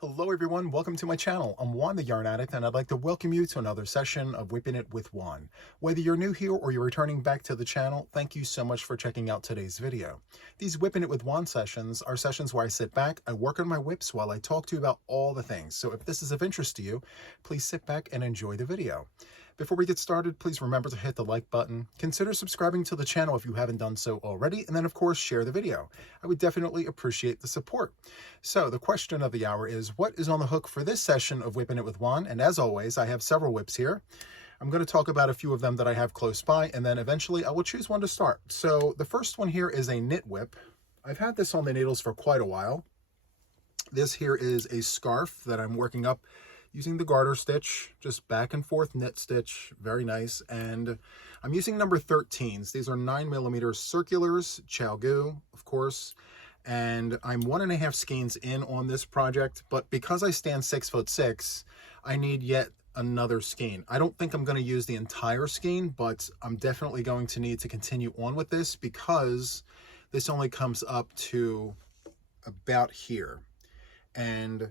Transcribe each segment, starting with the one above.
Hello everyone, welcome to my channel. I'm Juan the Yarn Addict and I'd like to welcome you to another session of WIP'n IT with Juan. Whether you're new here or you're returning back to the channel, thank you so much for checking out today's video. These WIP'n IT with Juan sessions are sessions where I sit back, I work on my whips while I talk to you about all the things. So if this is of interest to you, please sit back and enjoy the video. Before we get started, please remember to hit the like button, consider subscribing to the channel if you haven't done so already, and then of course share the video. I would definitely appreciate the support. So the question of the hour is, what is on the hook for this session of WIP'n IT with Juan? And as always, I have several whips here. I'm going to talk about a few of them that I have close by, and then eventually I will choose one to start. So the first one here is a knit whip. I've had this on the needles for quite a while. This here is a scarf that I'm working up using the garter stitch, just back and forth knit stitch, very nice. And I'm using number 13s. These are 9mm circulars, ChalGoo, of course. And I'm 1.5 skeins in on this project, but because I stand 6'6", I need yet another skein. I don't think I'm going to use the entire skein, but I'm definitely going to need to continue on with this because this only comes up to about here. And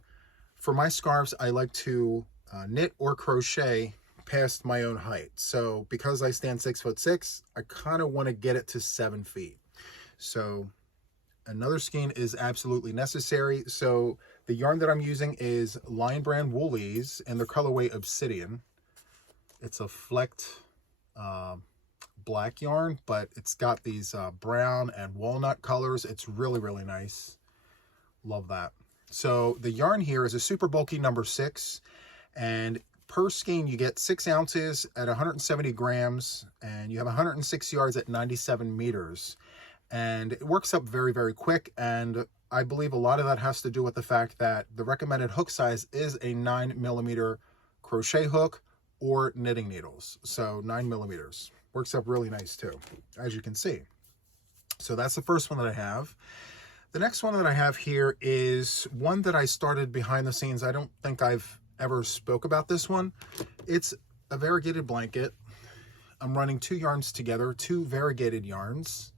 for my scarves, I like to knit or crochet past my own height. So because I stand 6'6", I kind of want to get it to 7 feet. So another skein is absolutely necessary. So the yarn that I'm using is Lion Brand Woolies in the colorway Obsidian. It's a flecked black yarn, but it's got these brown and walnut colors. It's really, really nice. Love that. So the yarn here is a super bulky number 6, and per skein you get 6 ounces at 170 grams, and you have 106 yards at 97 meters. And it works up very, very quick, and I believe a lot of that has to do with the fact that the recommended hook size is a 9mm crochet hook or knitting needles. So 9mm works up really nice too, as you can see. So that's the first one that I have. The next one that I have here is one that I started behind the scenes. I don't think I've ever spoke about this one. It's a variegated blanket. I'm running 2 yarns together, 2 variegated yarns.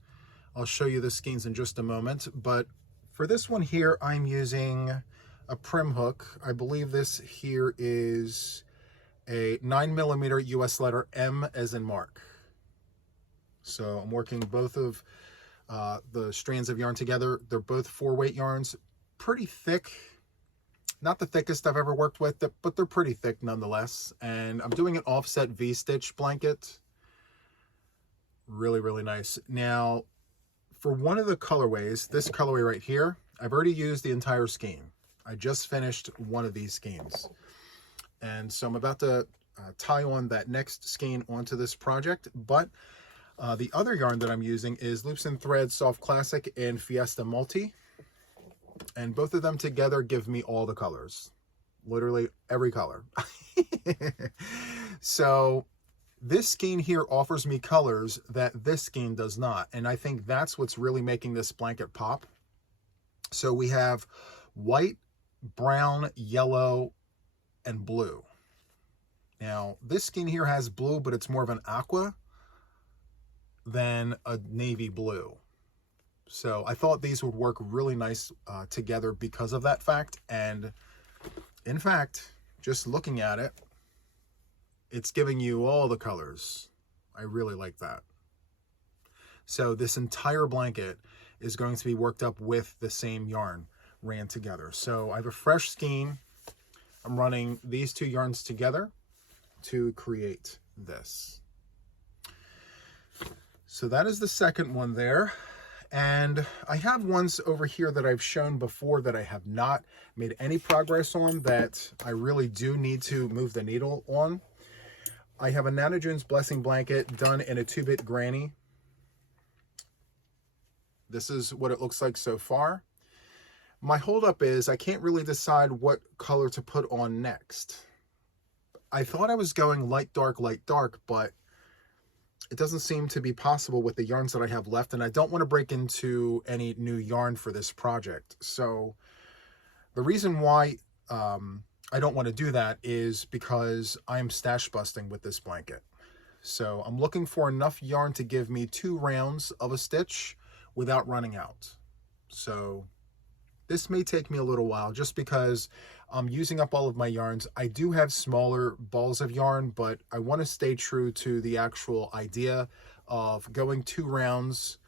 I'll show you the skeins in just a moment, but for this one here, I'm using a prim hook. I believe this here is a 9mm US letter M as in Mark. So I'm working both of the strands of yarn together. They're both 4-weight yarns, pretty thick. Not the thickest I've ever worked with, but they're pretty thick nonetheless. And I'm doing an offset V-stitch blanket. Really, really nice. Now, for one of the colorways, this colorway right here, I've already used the entire skein. I just finished one of these skeins. And so I'm about to tie on that next skein onto this project, but the other yarn that I'm using is Loops and Threads Soft Classic and Fiesta Multi. And both of them together give me all the colors. Literally every color. So this skein here offers me colors that this skein does not. And I think that's what's really making this blanket pop. So we have white, brown, yellow, and blue. Now this skein here has blue, but it's more of an aqua than a navy blue. So I thought these would work really nice together because of that fact. And in fact, just looking at it, it's giving you all the colors. I really like that. So this entire blanket is going to be worked up with the same yarn ran together. So I have a fresh skein. I'm running these 2 yarns together to create this. So that is the second one there. And I have ones over here that I've shown before that I have not made any progress on that I really do need to move the needle on. I have a Nana Jones Blessing blanket done in a 2-bit granny. This is what it looks like so far. My holdup is I can't really decide what color to put on next. I thought I was going light, dark, but it doesn't seem to be possible with the yarns that I have left, and I don't want to break into any new yarn for this project. So the reason why I don't want to do that is because I'm stash busting with this blanket. So I'm looking for enough yarn to give me 2 rounds of a stitch without running out. So This may take me a little while just because I'm using up all of my yarns. I do have smaller balls of yarn, but I want to stay true to the actual idea of going 2 rounds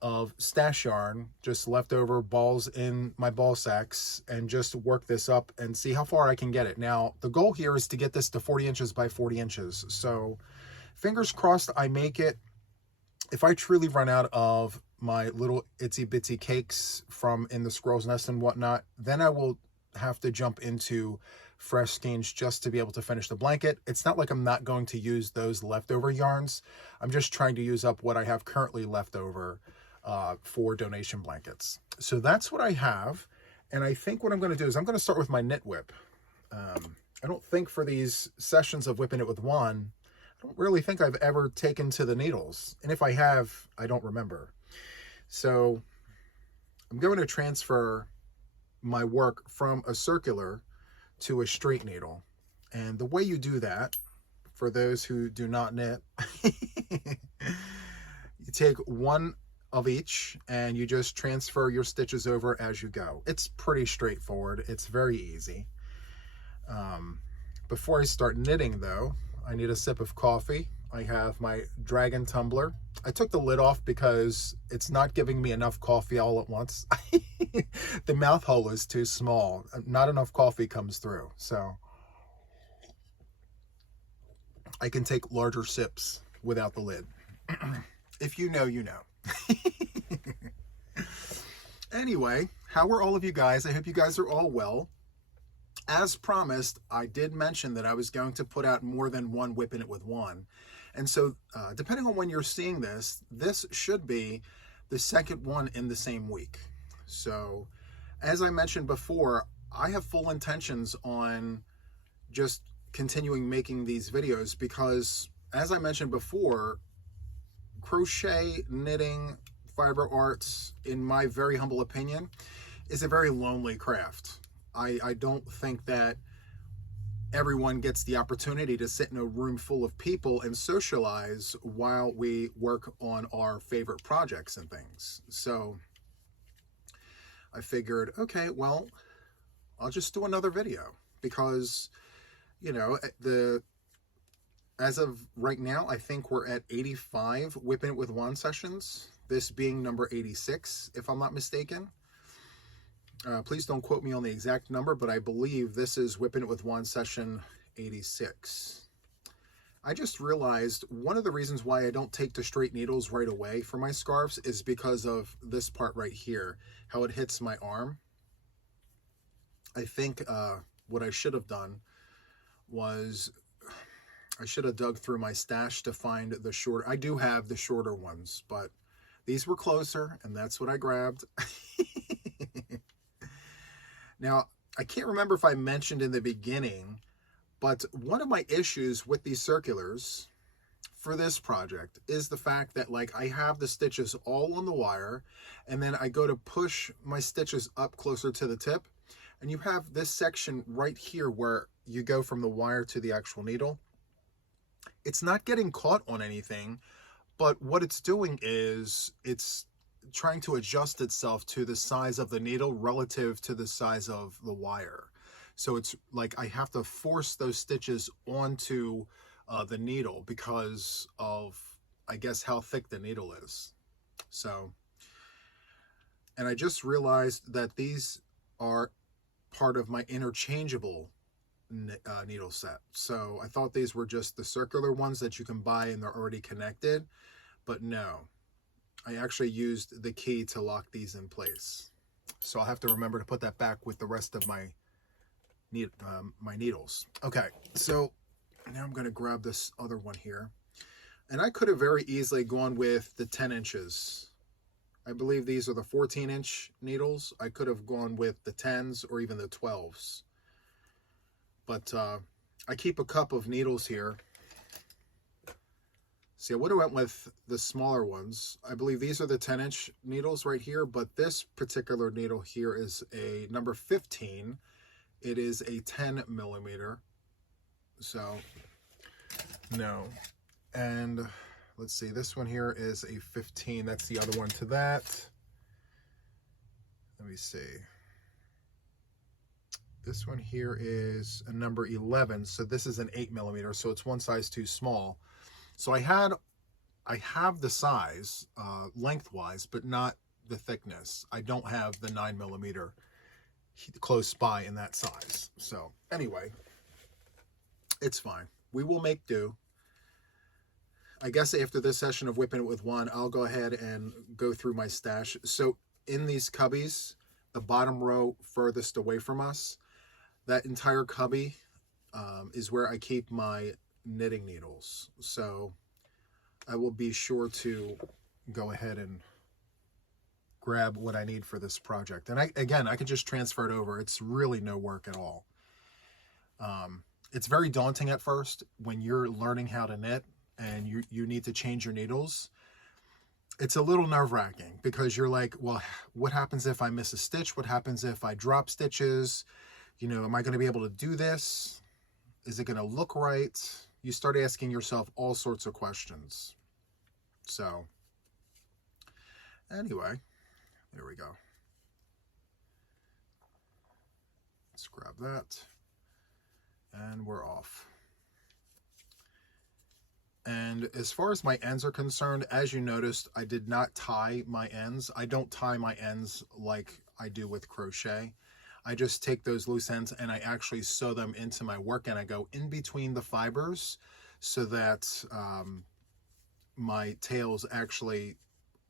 of stash yarn, just leftover balls in my ball sacks, and just work this up and see how far I can get it. Now, the goal here is to get this to 40 inches by 40 inches. So fingers crossed I make it. If I truly run out of my little itsy bitsy cakes from in the squirrel's nest and whatnot, then I will have to jump into fresh skeins just to be able to finish the blanket. It's not like I'm not going to use those leftover yarns. I'm just trying to use up what I have currently left over for donation blankets. So that's what I have. And I think what I'm going to do is I'm going to start with my knit whip. I don't think for these sessions of WIPn IT with Juan, I don't really think I've ever taken to the needles. And if I have, I don't remember. So I'm going to transfer my work from a circular to a straight needle. And the way you do that, for those who do not knit, you take one of each and you just transfer your stitches over as you go. It's pretty straightforward. It's very easy. Before I start knitting though, I need a sip of coffee. I have my dragon tumbler. I took the lid off because it's not giving me enough coffee all at once. The mouth hole is too small. Not enough coffee comes through. So I can take larger sips without the lid. If you know, you know. Anyway, how are all of you guys? I hope you guys are all well. As promised, I did mention that I was going to put out more than one WIPn IT with Juan. And so, depending on when you're seeing this, this should be the second one in the same week. So, as I mentioned before, I have full intentions on just continuing making these videos because, as I mentioned before, crochet, knitting, fiber arts, in my very humble opinion, is a very lonely craft. I don't think that everyone gets the opportunity to sit in a room full of people and socialize while we work on our favorite projects and things. So I figured, okay, well, I'll just do another video because, you know, as of right now, I think we're at 85 WIPn IT with Juan sessions, this being number 86, if I'm not mistaken. Please don't quote me on the exact number, but I believe this is WIPn IT with Juan session 86. I just realized one of the reasons why I don't take to straight needles right away for my scarves is because of this part right here, how it hits my arm. I think what I should have done was I should have dug through my stash to find the short. I do have the shorter ones, but these were closer, and that's what I grabbed. Now, I can't remember if I mentioned in the beginning, but one of my issues with these circulars for this project is the fact that, like, I have the stitches all on the wire, and then I go to push my stitches up closer to the tip, and you have this section right here where you go from the wire to the actual needle. It's not getting caught on anything, but what it's doing is it's trying to adjust itself to the size of the needle relative to the size of the wire. So it's like I have to force those stitches onto the needle because of, I guess, how thick the needle is. So, and I just realized that these are part of my interchangeable needle set. So I thought these were just the circular ones that you can buy and they're already connected, but no. I actually used the key to lock these in place. So I'll have to remember to put that back with the rest of my needles. Okay, so now I'm going to grab this other one here. And I could have very easily gone with the 10 inches. I believe these are the 14-inch needles. I could have gone with the 10s or even the 12s. But I keep a cup of needles here. See, I would have went with the smaller ones. I believe these are the 10-inch needles right here, but this particular needle here is a number 15. It is a 10 millimeter. So, no. And let's see, this one here is a 15. That's the other one to that. Let me see. This one here is a number 11, so this is an 8mm, so it's one size too small. So I have the size lengthwise, but not the thickness. I don't have the 9mm close by in that size. So anyway, it's fine. We will make do. I guess after this session of WIP'n IT with Juan, I'll go ahead and go through my stash. So in these cubbies, the bottom row furthest away from us, that entire cubby is where I keep my knitting needles. So I will be sure to go ahead and grab what I need for this project. And again, I can just transfer it over. It's really no work at all. It's very daunting at first when you're learning how to knit and you need to change your needles. It's a little nerve-wracking because you're like, well, what happens if I miss a stitch? What happens if I drop stitches? You know, am I going to be able to do this? Is it going to look right? You start asking yourself all sorts of questions. So anyway, there we go. Let's grab that. And we're off. And as far as my ends are concerned, as you noticed, I did not tie my ends. I don't tie my ends like I do with crochet. I just take those loose ends and I actually sew them into my work, and I go in between the fibers so that my tails actually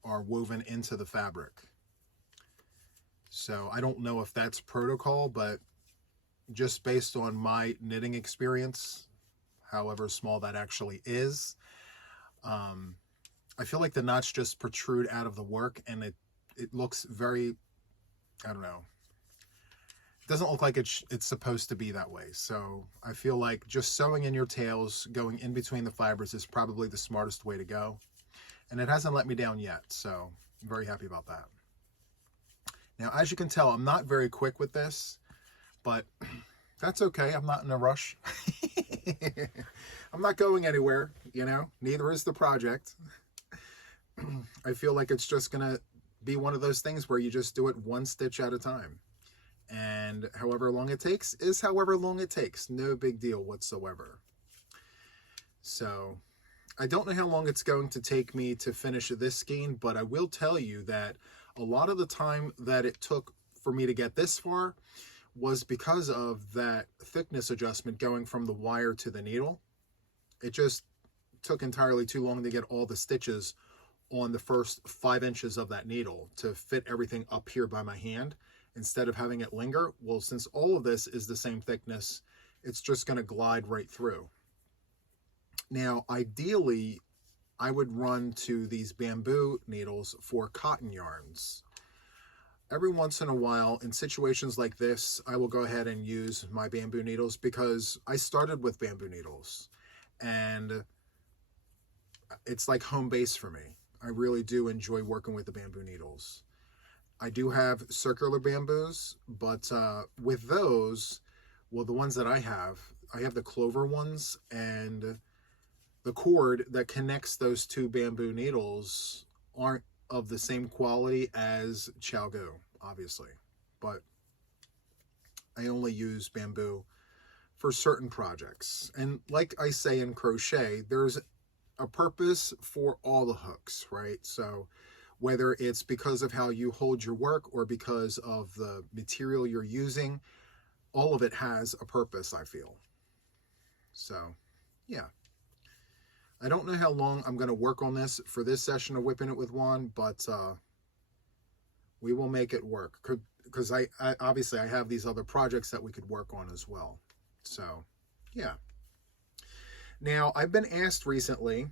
are woven into the fabric. So I don't know if that's protocol, but just based on my knitting experience, however small that actually is, I feel like the knots just protrude out of the work, and it looks very, I don't know, it doesn't look like it's supposed to be that way. So I feel like just sewing in your tails, going in between the fibers, is probably the smartest way to go. And it hasn't let me down yet, so I'm very happy about that. Now, as you can tell, I'm not very quick with this, but that's okay. I'm not in a rush. I'm not going anywhere, you know, neither is the project. I feel like it's just gonna be one of those things where you just do it one stitch at a time. And however long it takes is however long it takes. No big deal whatsoever. So I don't know how long it's going to take me to finish this skein, but I will tell you that a lot of the time that it took for me to get this far was because of that thickness adjustment going from the wire to the needle. It just took entirely too long to get all the stitches on the first 5 inches of that needle to fit everything up here by my hand instead of having it linger. Well, since all of this is the same thickness, it's just going to glide right through. Now, ideally, I would run to these bamboo needles for cotton yarns. Every once in a while, in situations like this, I will go ahead and use my bamboo needles because I started with bamboo needles and it's like home base for me. I really do enjoy working with the bamboo needles. I do have circular bamboos, but with those, well, the ones that I have the clover ones, and the cord that connects those two bamboo needles aren't of the same quality as Chalgo, obviously, but I only use bamboo for certain projects. And like I say in crochet, there's a purpose for all the hooks, right? So whether it's because of how you hold your work or because of the material you're using, all of it has a purpose, I feel. So yeah, I don't know how long I'm going to work on this for this session of WIP'n IT with Juan, but we will make it work because I obviously I have these other projects that we could work on as well. So yeah. Now, I've been asked recently,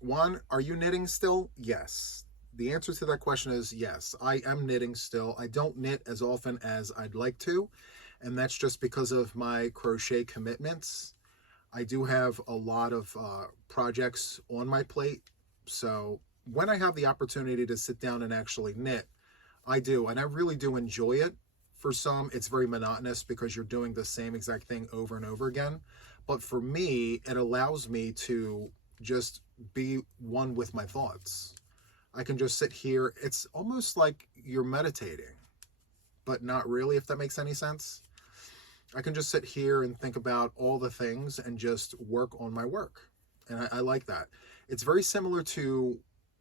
Juan, are you knitting still? Yes. The answer to that question is yes, I am knitting still. I don't knit as often as I'd like to, and that's just because of my crochet commitments. I do have a lot of projects on my plate, so when I have the opportunity to sit down and actually knit, I do, and I really do enjoy it. For some, it's very monotonous because you're doing the same exact thing over and over again. But for me, it allows me to just be one with my thoughts. I can just sit here. It's almost like you're meditating. but not really, if that makes any sense. I can just sit here and think about all the things and just work on my work. And I like that. It's very similar to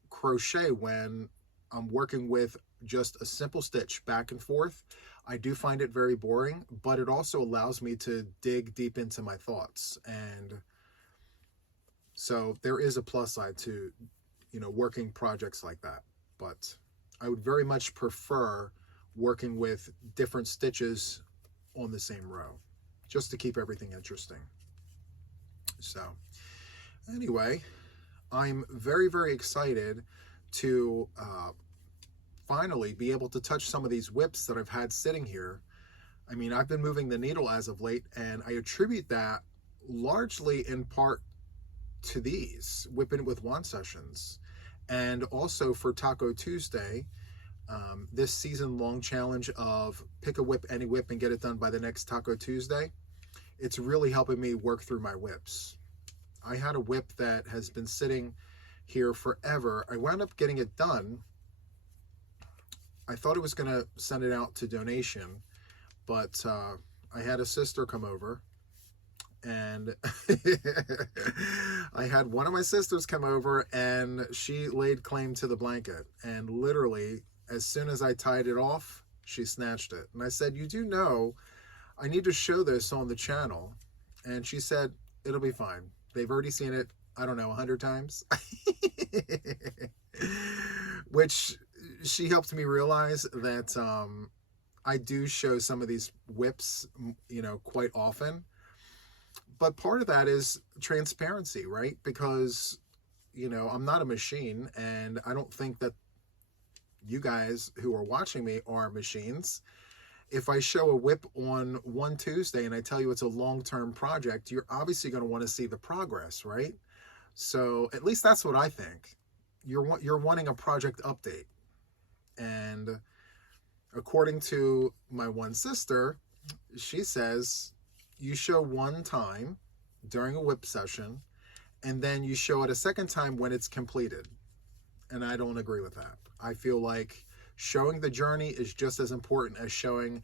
crochet when I'm working with just a simple stitch back and forth. I do find it very boring, but it also allows me to dig deep into my thoughts. And so there is a plus side to, working projects like that. But I would very much prefer working with different stitches on the same row, just to keep everything interesting. So anyway, I'm very, very excited to finally be able to touch some of these WIPs that I've had sitting here. I mean, I've been moving the needle as of late, and I attribute that largely in part to these WIP'n IT with Juan sessions. And also for Taco Tuesday, this season-long challenge of pick a WIP, any WIP, and get it done by the next Taco Tuesday. It's really helping me work through my WIPs. I had a WIP that has been sitting here forever. I wound up getting it done. I thought I was going to send it out to donation, but I had a sister come over, and I had one of my sisters come over, and she laid claim to the blanket. And literally, as soon as I tied it off, she snatched it. And I said, you do know, I need to show this on the channel. And she said, it'll be fine. They've already seen it, I don't know, 100 times. Which she helped me realize that I do show some of these WIPs, quite often. But part of that is transparency, right? Because, I'm not a machine, and I don't think that you guys who are watching me are machines. If I show a WIP on one Tuesday and I tell you it's a long-term project, you're obviously going to want to see the progress, right? So at least that's what I think. You're wanting a project update. And according to my one sister, she says you show one time during a WIP session, and then you show it a second time when it's completed. And I don't agree with that. I feel like showing the journey is just as important as showing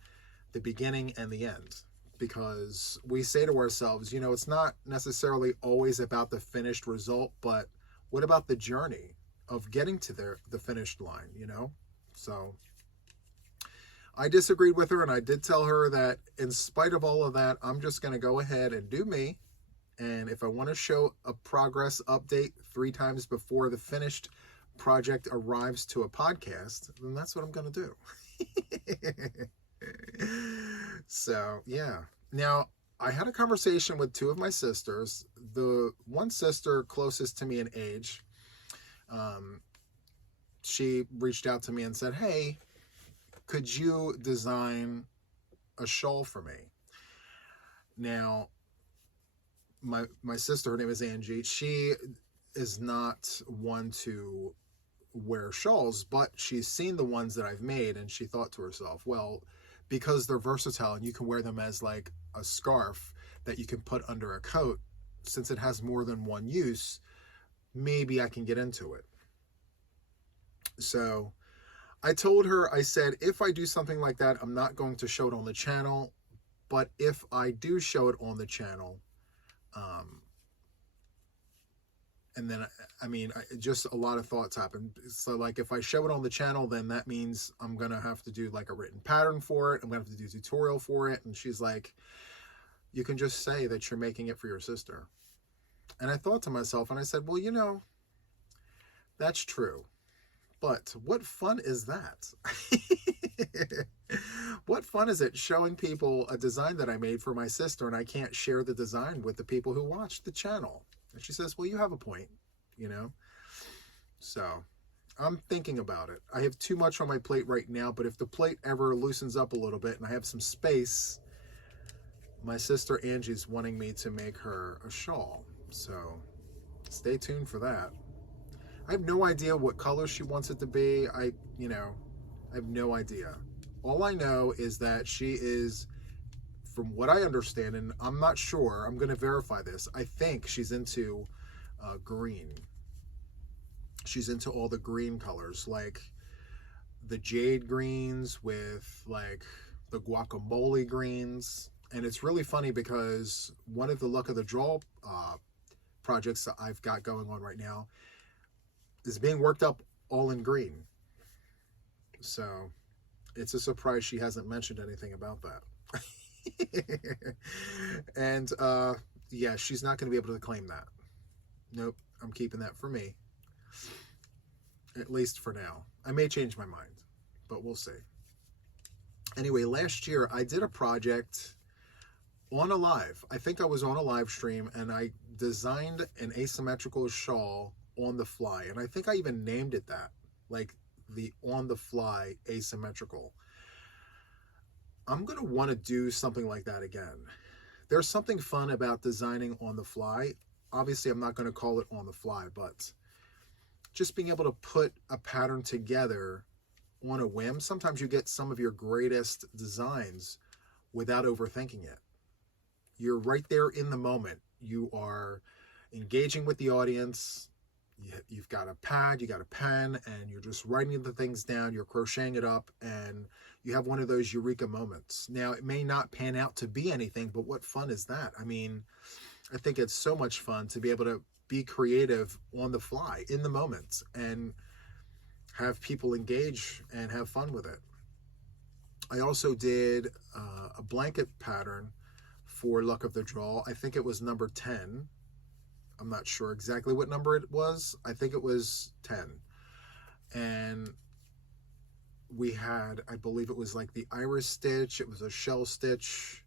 the beginning and the end, because we say to ourselves, it's not necessarily always about the finished result, but what about the journey of getting to the finished line, So I disagreed with her, and I did tell her that in spite of all of that, I'm just going to go ahead and do me. And if I want to show a progress update 3 times before the finished project arrives to a podcast, then that's what I'm going to do. So, yeah. Now, I had a conversation with 2 of my sisters. The one sister closest to me in age, she reached out to me and said, hey, could you design a shawl for me? Now, my sister, her name is Angie, she is not one to wear shawls, but she's seen the ones that I've made, and she thought to herself, well, because they're versatile and you can wear them as like a scarf that you can put under a coat, since it has more than one use, maybe I can get into it. So I told her, I said, if I do something like that, I'm not going to show it on the channel, but if I do show it on the channel, and then, just a lot of thoughts happen. So like, if I show it on the channel, then that means I'm going to have to do like a written pattern for it. I'm going to have to do a tutorial for it. And she's like, you can just say that you're making it for your sister. And I thought to myself, and I said, well, that's true. But what fun is that? What fun is it showing people a design that I made for my sister, and I can't share the design with the people who watch the channel? And she says, well, you have a point, So I'm thinking about it. I have too much on my plate right now, but if the plate ever loosens up a little bit and I have some space, my sister Angie's wanting me to make her a shawl. So stay tuned for that. I have no idea what color she wants it to be. I have no idea. All I know is that she is, from what I understand, and I'm not sure, I'm going to verify this, I think she's into green. She's into all the green colors. Like, the jade greens with like the guacamole greens. And it's really funny because one of the Luck of the Draw projects that I've got going on right now is being worked up all in green. So it's a surprise she hasn't mentioned anything about that. And yeah, she's not going to be able to claim that. Nope, I'm keeping that for me. At least for now. I may change my mind, but we'll see. Anyway, last year I did a project on a live. I think I was on a live stream, and I designed an asymmetrical shawl on the fly. And I think I even named it that, like the on the fly asymmetrical. I'm going to want to do something like that again. There's something fun about designing on the fly. Obviously, I'm not going to call it on the fly, but just being able to put a pattern together on a whim. Sometimes you get some of your greatest designs without overthinking it. You're right there in the moment. You are engaging with the audience. You've got a pad, you got a pen, and you're just writing the things down. You're crocheting it up, and you have one of those eureka moments. Now, it may not pan out to be anything, but what fun is that? I mean, I think it's so much fun to be able to be creative on the fly, in the moment, and have people engage and have fun with it. I also did a blanket pattern for Luck of the Draw. I think it was number 10. I'm not sure exactly what number it was. I think it was 10. And we had, I believe it was like the iris stitch. It was a shell stitch.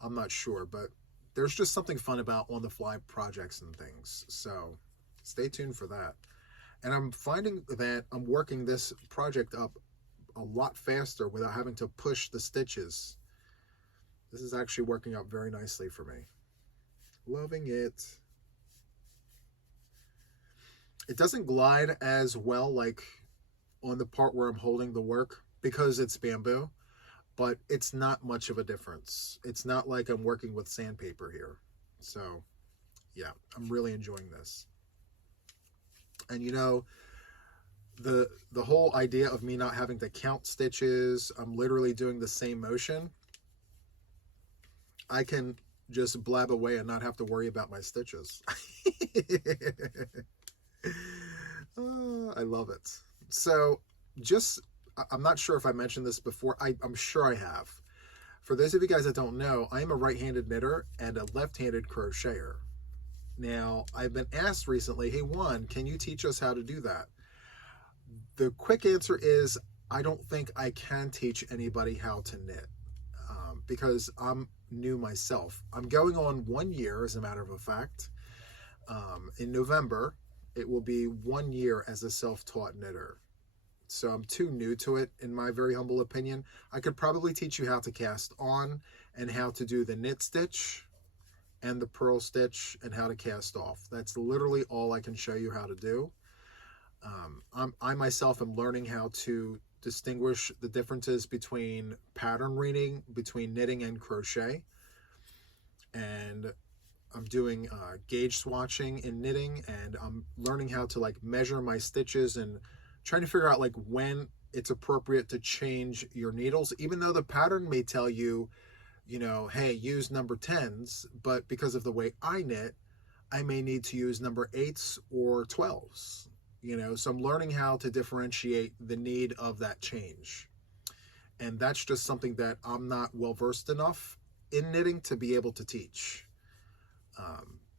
I'm not sure, but there's just something fun about on-the-fly projects and things. So stay tuned for that. And I'm finding that I'm working this project up a lot faster without having to push the stitches. This is actually working out very nicely for me. Loving it. It doesn't glide as well like on the part where I'm holding the work because it's bamboo, but it's not much of a difference. It's not like I'm working with sandpaper here. So yeah, I'm really enjoying this. And you know, the whole idea of me not having to count stitches, I'm literally doing the same motion. I can just blab away and not have to worry about my stitches. I love it. So just, I'm not sure if I mentioned this before. I'm sure I have. For those of you guys that don't know, I'm a right-handed knitter and a left-handed crocheter. Now, I've been asked recently, hey, Juan, can you teach us how to do that? The quick answer is, I don't think I can teach anybody how to knit because I'm new myself. I'm going on 1 year, as a matter of fact. In November, it will be 1 year as a self-taught knitter. So I'm too new to it, in my very humble opinion. I could probably teach you how to cast on and how to do the knit stitch and the purl stitch and how to cast off. That's literally all I can show you how to do. I myself am learning how to distinguish the differences between pattern reading, between knitting and crochet. And I'm doing gauge swatching in knitting, and I'm learning how to like measure my stitches and trying to figure out like when it's appropriate to change your needles, even though the pattern may tell you, you know, hey, use number 10s, but because of the way I knit, I may need to use number 8s or 12s, you know, so I'm learning how to differentiate the need of that change. And that's just something that I'm not well versed enough in knitting to be able to teach.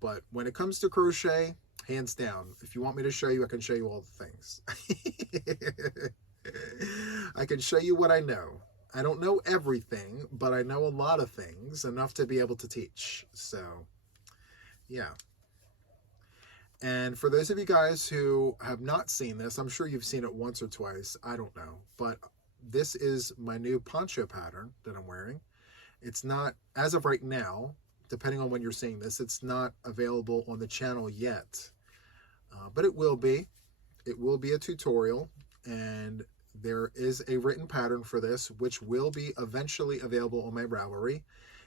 But when it comes to crochet, hands down, if you want me to show you, I can show you all the things. I can show you what I know. I don't know everything, but I know a lot of things, enough to be able to teach. So, yeah. And for those of you guys who have not seen this, I'm sure you've seen it once or twice. I don't know. But this is my new poncho pattern that I'm wearing. It's not, as of right now, depending on when you're seeing this, it's not available on the channel yet. But it will be. It will be a tutorial. And there is a written pattern for this, which will be eventually available on my Ravelry.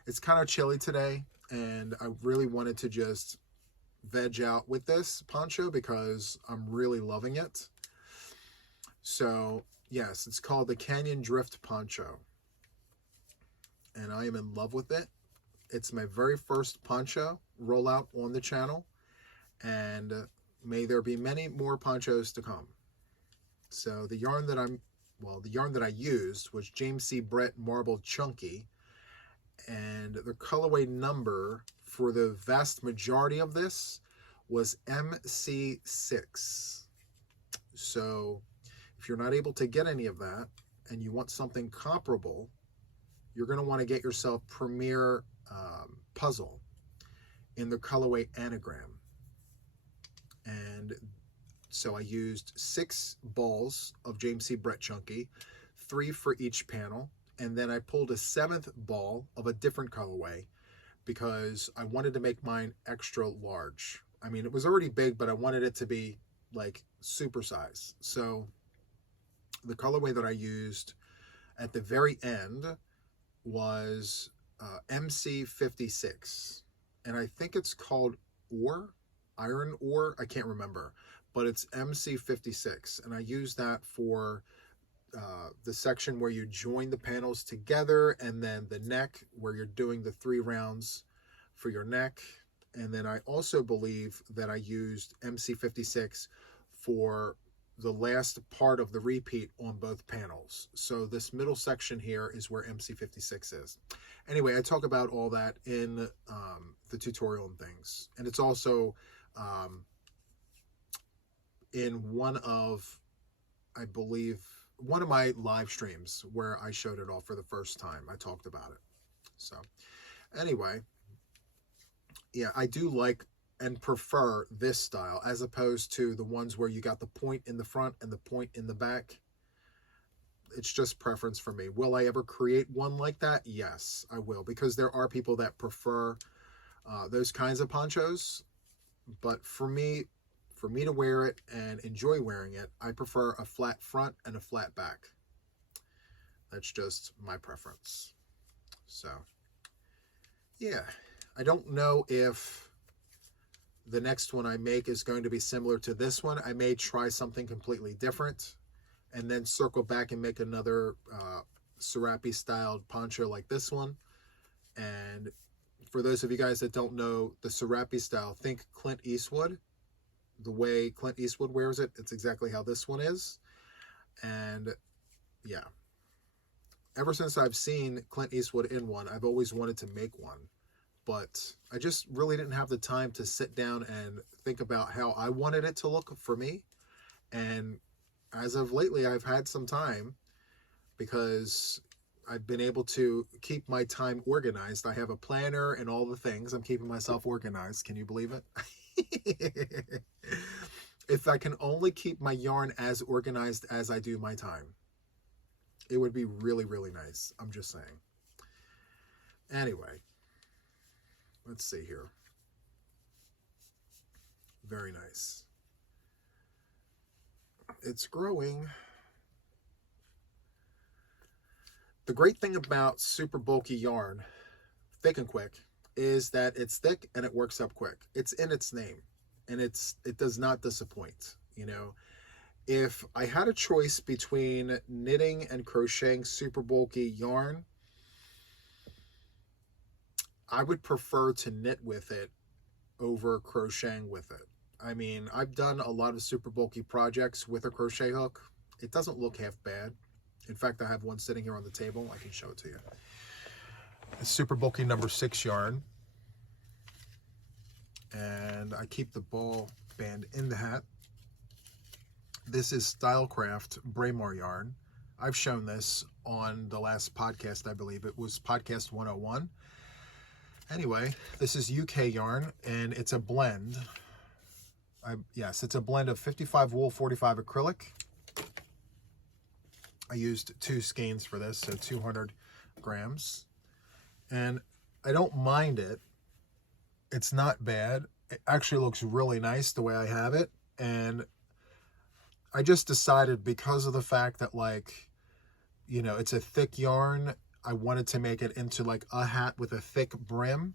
It's kind of chilly today, and I really wanted to just veg out with this poncho because I'm really loving it. So Yes, it's called the Canyon Drift Poncho. And I am in love with it. It's my very first poncho rollout on the channel. And may there be many more ponchos to come. So the yarn that the yarn that I used was James C. Brett Marble Chunky. And the colorway number for the vast majority of this was MC6. So if you're not able to get any of that and you want something comparable, you're going to want to get yourself Premier Puzzle in the colorway Anagram. And so I used 6 balls of James C. Brett Chunky, 3 for each panel, and then I pulled a 7th ball of a different colorway because I wanted to make mine extra large. I mean, it was already big, but I wanted it to be like super size. So the colorway that I used at the very end was MC56, and I think it's called iron ore, I can't remember, but it's MC56, and I use that for the section where you join the panels together, and then the neck where you're doing the 3 rounds for your neck. And then I also believe that I used MC56 for the last part of the repeat on both panels. So this middle section here is where MC56 is. Anyway, I talk about all that in the tutorial and things. And it's also in one of, I believe, one of my live streams where I showed it all for the first time. I talked about it. So anyway, yeah, I do like and prefer this style as opposed to the ones where you got the point in the front and the point in the back. It's just preference for me. Will I ever create one like that? Yes, I will, because there are people that prefer those kinds of ponchos. But for me to wear it and enjoy wearing it, I prefer a flat front and a flat back. That's just my preference. So, yeah, I don't know if the next one I make is going to be similar to this one. I may try something completely different and then circle back and make another serape styled poncho like this one. And for those of you guys that don't know the serape style, think Clint Eastwood. The way Clint Eastwood wears it, it's exactly how this one is. And yeah, ever since I've seen Clint Eastwood in one, I've always wanted to make one. But I just really didn't have the time to sit down and think about how I wanted it to look for me. And as of lately, I've had some time because I've been able to keep my time organized. I have a planner and all the things. I'm keeping myself organized. Can you believe it? If I can only keep my yarn as organized as I do my time, it would be really, really nice. I'm just saying. Anyway. Let's see here. Very nice. It's growing. The great thing about super bulky yarn, thick and quick, is that it's thick and it works up quick. It's in its name, and it does not disappoint. You know, if I had a choice between knitting and crocheting super bulky yarn, I would prefer to knit with it over crocheting with it. I mean, I've done a lot of super bulky projects with a crochet hook. It doesn't look half bad. In fact, I have one sitting here on the table. I can show it to you. It's super bulky number 6 yarn. And I keep the ball band in the hat. This is Stylecraft Braemar yarn. I've shown this on the last podcast, I believe. It was podcast 101. Anyway, this is UK yarn, and it's a blend. Yes, it's a blend of 55 wool, 45 acrylic. I used 2 skeins for this, so 200 grams. And I don't mind it. It's not bad. It actually looks really nice the way I have it. And I just decided, because of the fact that, like, you know, it's a thick yarn, I wanted to make it into like a hat with a thick brim.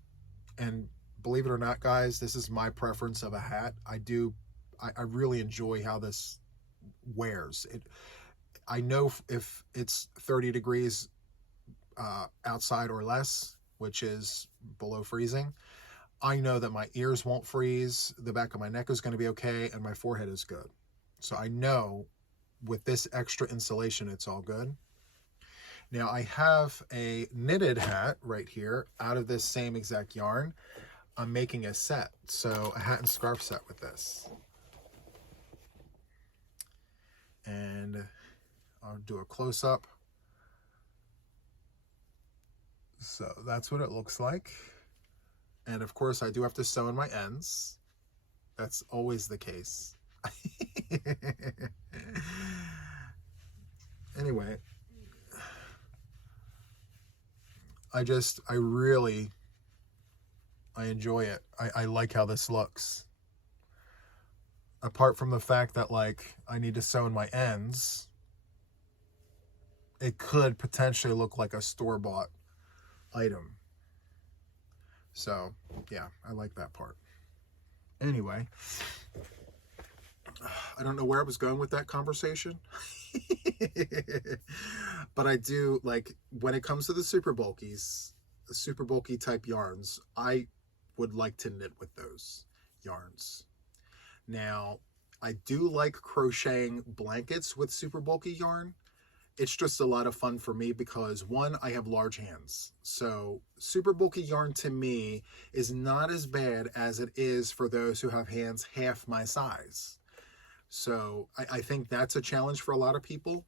And believe it or not, guys, this is my preference of a hat. I really enjoy how this wears. I know if it's 30 degrees outside or less, which is below freezing, I know that my ears won't freeze, the back of my neck is going to be okay, and my forehead is good. So I know with this extra insulation, it's all good. Now I have a knitted hat right here out of this same exact yarn. I'm making a set, so a hat and scarf set with this. And I'll do a close-up. So that's what it looks like. And of course I do have to sew in my ends. That's always the case. Anyway, I enjoy it. I like how this looks. Apart from the fact that like I need to sew in my ends, it could potentially look like a store-bought item. So yeah, I like that part. Anyway, I don't know where I was going with that conversation. But I do like, when it comes to the super bulkies, the super bulky type yarns, I would like to knit with those yarns. Now, I do like crocheting blankets with super bulky yarn. It's just a lot of fun for me because, one, I have large hands. So super bulky yarn to me is not as bad as it is for those who have hands half my size. So I think that's a challenge for a lot of people.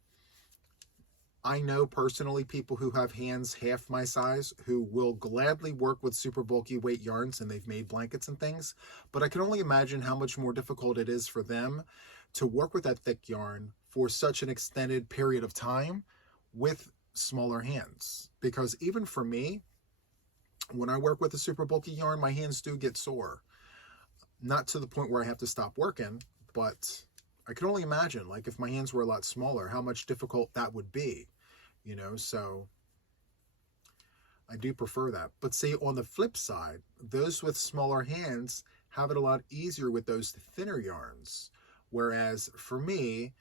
I know personally people who have hands half my size who will gladly work with super bulky weight yarns, and they've made blankets and things, but I can only imagine how much more difficult it is for them to work with that thick yarn for such an extended period of time with smaller hands. Because even for me, when I work with a super bulky yarn, my hands do get sore. Not to the point where I have to stop working, but I can only imagine, like, if my hands were a lot smaller, how much difficult that would be, you know. So I do prefer that. But see, on the flip side, those with smaller hands have it a lot easier with those thinner yarns. Whereas for me,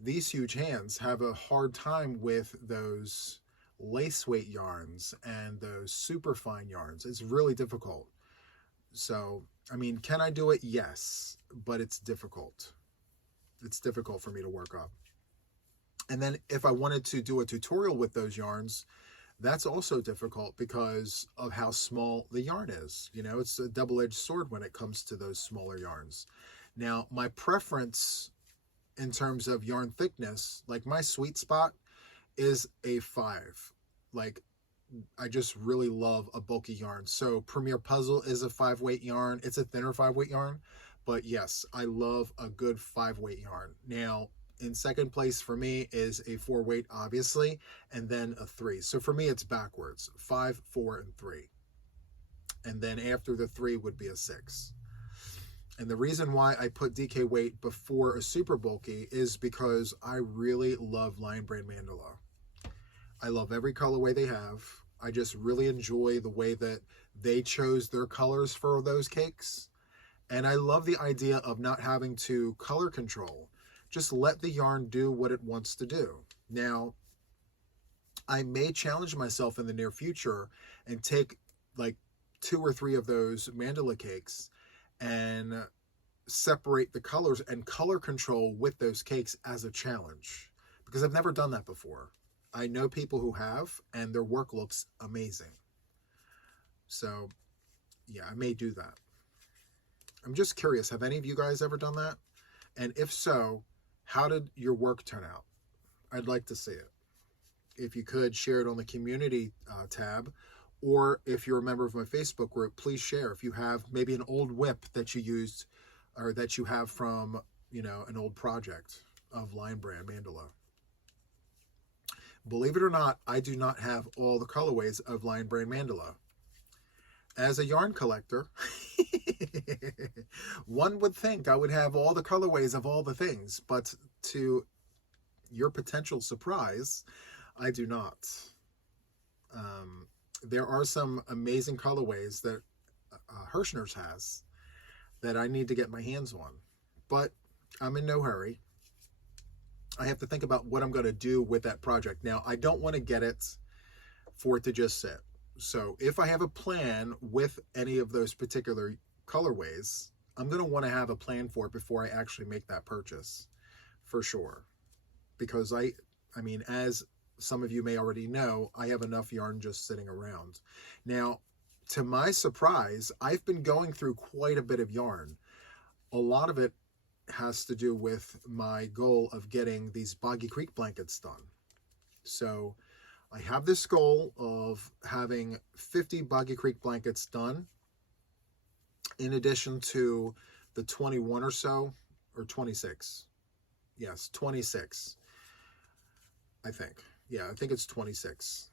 these huge hands have a hard time with those lace weight yarns and those super fine yarns. It's really difficult. So, I mean, can I do it? Yes, but it's difficult. It's difficult for me to work up. And then if I wanted to do a tutorial with those yarns, that's also difficult because of how small the yarn is. You know, it's a double-edged sword when it comes to those smaller yarns. Now, my preference in terms of yarn thickness, like my sweet spot is a 5. Like, I just really love a bulky yarn. So Premier Puzzle is a 5-weight yarn. It's a thinner 5-weight yarn. But yes, I love a good 5-weight yarn. Now, in second place for me is a 4-weight, obviously, and then a 3. So for me, it's backwards: 5, 4, and 3. And then after the 3 would be a 6. And the reason why I put DK weight before a super bulky is because I really love Lion Brand Mandala. I love every colorway they have. I just really enjoy the way that they chose their colors for those cakes. And I love the idea of not having to color control. Just let the yarn do what it wants to do. Now, I may challenge myself in the near future and take like 2 or 3 of those mandala cakes and separate the colors and color control with those cakes as a challenge, because I've never done that before. I know people who have, and their work looks amazing. So yeah, I may do that. I'm just curious, have any of you guys ever done that? And if so, how did your work turn out? I'd like to see it. If you could, share it on the community tab, or if you're a member of my Facebook group, please share. If you have maybe an old WIP that you used, or that you have from, you know, an old project of Lion Brand Mandala. Believe it or not, I do not have all the colorways of Lion Brand Mandala. As a yarn collector, one would think I would have all the colorways of all the things, but to your potential surprise, I do not. There are some amazing colorways that Hirschner's has that I need to get my hands on, but I'm in no hurry. I have to think about what I'm going to do with that project. Now, I don't want to get it for it to just sit. So if I have a plan with any of those particular colorways, I'm going to want to have a plan for it before I actually make that purchase, for sure. Because I mean, as some of you may already know, I have enough yarn just sitting around. Now, to my surprise, I've been going through quite a bit of yarn. A lot of it has to do with my goal of getting these Boggy Creek blankets done. So I have this goal of having 50 Boggy Creek blankets done, in addition to the 21 or so, or 26. Yes, 26, I think. Yeah, I think it's 26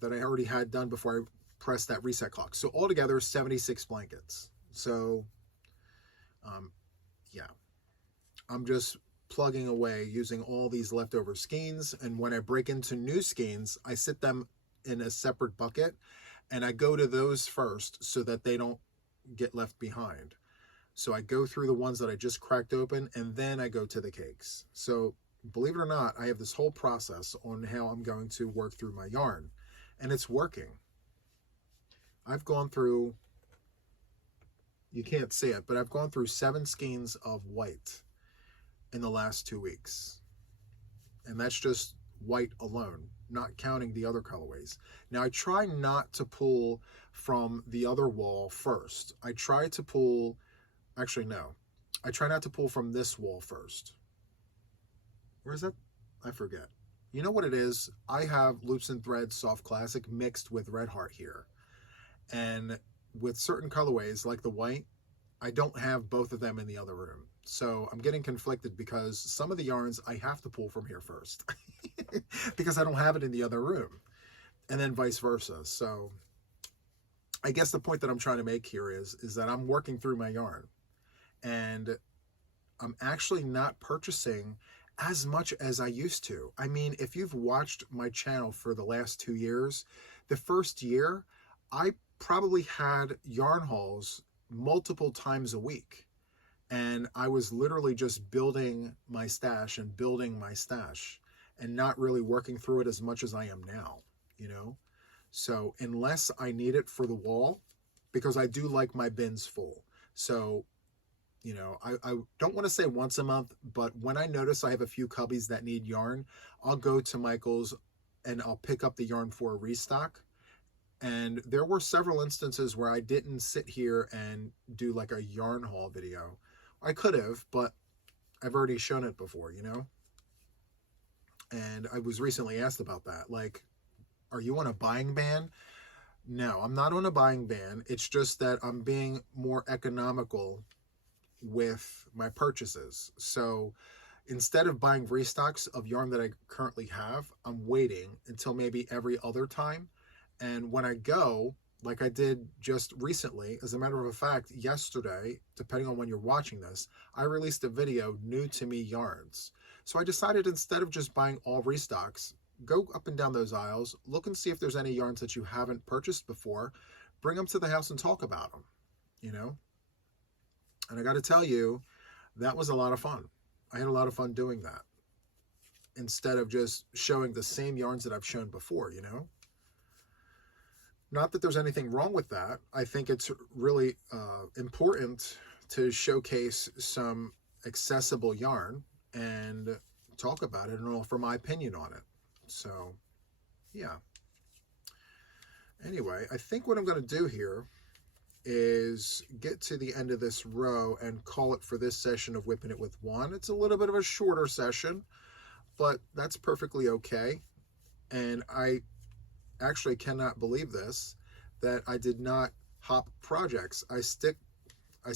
that I already had done before I pressed that reset clock. So altogether, 76 blankets. So, yeah. I'm just plugging away using all these leftover skeins, and when I break into new skeins, I sit them in a separate bucket and I go to those first so that they don't get left behind. So I go through the ones that I just cracked open, and then I go to the cakes. So believe it or not, I have this whole process on how I'm going to work through my yarn, and it's working. I've gone through, you can't see it, but I've gone through 7 skeins of white in the last 2 weeks. And that's just white alone, not counting the other colorways. Now I try not to pull from the other wall first. I try to pull, actually no, I try not to pull from this wall first. Where is that? I forget. You know what it is? I have Loops and Threads Soft Classic mixed with Red Heart here. And with certain colorways like the white, I don't have both of them in the other room. So I'm getting conflicted because some of the yarns I have to pull from here first because I don't have it in the other room, and then vice versa. So I guess the point that I'm trying to make here is that I'm working through my yarn, and I'm actually not purchasing as much as I used to. I mean, if you've watched my channel for the last 2 years, the first year, I probably had yarn hauls multiple times a week. And I was literally just building my stash and building my stash and not really working through it as much as I am now, you know? So unless I need it for the wall, because I do like my bins full. So, you know, I don't want to say once a month, but when I notice I have a few cubbies that need yarn, I'll go to Michael's and I'll pick up the yarn for a restock. And there were several instances where I didn't sit here and do like a yarn haul video. I could have, but I've already shown it before, you know? And I was recently asked about that. Like, are you on a buying ban? No, I'm not on a buying ban. It's just that I'm being more economical with my purchases. So instead of buying restocks of yarn that I currently have, I'm waiting until maybe every other time. And when I go, like I did just recently, as a matter of fact, yesterday, depending on when you're watching this, I released a video, new to me yarns. So I decided, instead of just buying all restocks, go up and down those aisles, look and see if there's any yarns that you haven't purchased before, bring them to the house and talk about them, you know? And I got to tell you, that was a lot of fun. I had a lot of fun doing that, instead of just showing the same yarns that I've shown before, you know? Not that there's anything wrong with that. I think it's really important to showcase some accessible yarn and talk about it and offer my opinion on it. So, yeah. Anyway, I think what I'm going to do here is get to the end of this row and call it for this session of WIP'n IT with Juan. It's a little bit of a shorter session, but that's perfectly okay. And I actually cannot believe this, that I did not hop projects. I stuck I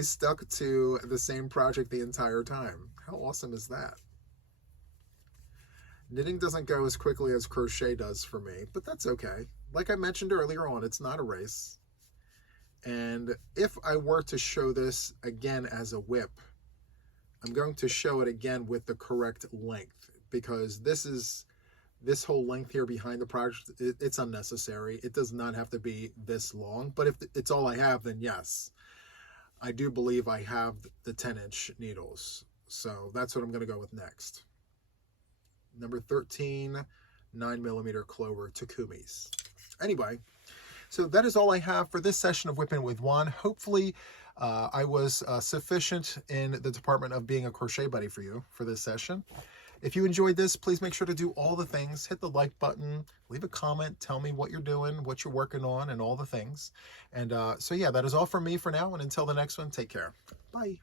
stuck to the same project the entire time. How awesome is that? Knitting doesn't go as quickly as crochet does for me, but that's okay. Like I mentioned earlier on, it's not a race. And if I were to show this again as a WIP, I'm going to show it again with the correct length, because this whole length here behind the project, it's unnecessary. It does not have to be this long, but if it's all I have, then yes. I do believe I have the 10-inch needles. So that's what I'm going to go with next. Number 13, 9mm Clover Takumis. Anyway, so that is all I have for this session of WIP'n with Juan. Hopefully I was sufficient in the department of being a crochet buddy for you for this session. If you enjoyed this, please make sure to do all the things. Hit the like button, leave a comment, tell me what you're doing, what you're working on, and all the things. And so yeah, that is all from me for now. And until the next one, take care. Bye.